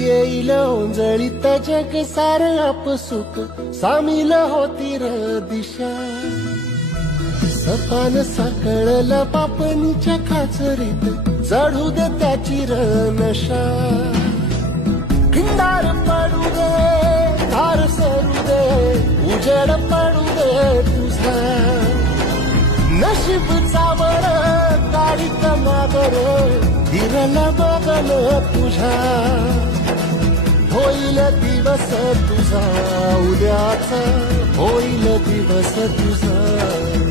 येईल ओंजळीत जग सार आपसुक सामील होती र दिशा सपान साकळला पापणीच्या खाचरीत चढू दे त्याची र नशा खिंडार पडू दे धार सरू दे उजेड पडू दे तुझा नशीब चावळ काढीत मागर दिरला बघल तुझा होईल दिवस तुझा उद्याचा होईल दिवस तुझा